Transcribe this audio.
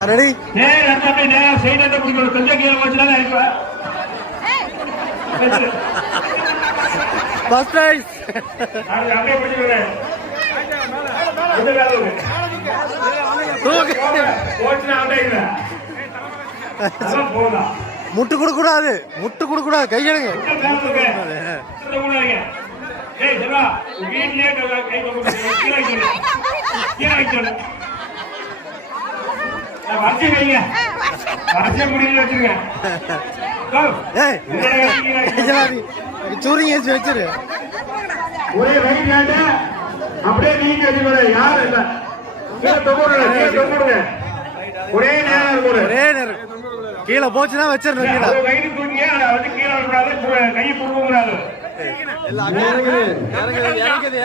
ready first prize முட்டு கொடுக்கூடாது கையெடுங்க சூரிய வச்சிரு அப்படியே நீங்க யாரு இல்ல ஒரே நேரம் கீழே போச்சுன்னா வச்சிருந்தேன் கையை கொடுக்கூடாது இறங்குது